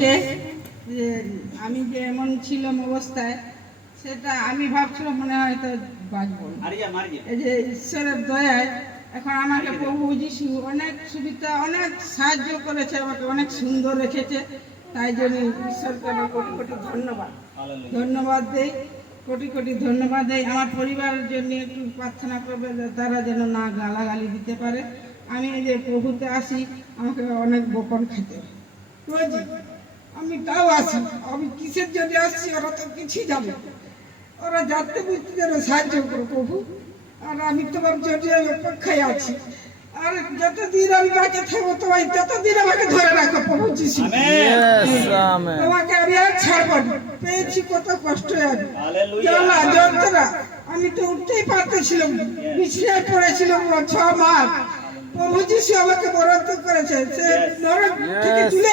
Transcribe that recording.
যে আমি যে এমন ছিলাম অবস্থায় সেটা আমি ভাবছিলাম মনে হয় তো বাঁচব এই যে ঈশ্বরের দয়ায় এখন আমাকে প্রভু যিশু অনেক সুবিধা অনেক সাহায্য করেছে আমাকে অনেক সুন্দর রেখেছে। তাই জন্য ঈশ্বরকে আমি কোটি কোটি ধন্যবাদ। ধন্যবাদ দেই কোটি কোটি ধন্যবাদ দেই। আমার পরিবারের জন্য একটু প্রার্থনা করবে যে তারা যেন না গালাগালি দিতে পারে। আমি এই যে প্রভুতে আসি আমাকে অনেক বকন খেতে। হয়। আমি তাও আসি আমি কিসের জন্য আসছি? ওরা তো কিছুই যাবে না। ওরা যাতে বুঝতে যেন সাহায্য করো প্রভু। আর আমি তোমার জন্য অপেক্ষায় আছি। আর যতদিন আমি বাঁচে থাকব তোমায় ততদিন আমাকে ধরে রাখো প্রভু যিশু। তোমাকে আমি আর ছাড়বো না। পেয়েছি কত কষ্ট আমি। জ্বালা যন্ত্রণা। আমি তো উঠতেই পারতেছিলাম না। বিছানায় পড়েছিলাম ছ মাস। প্রভু যিশু আমাকে বরাদ্দ করেছে। সে নরক থেকে তুলে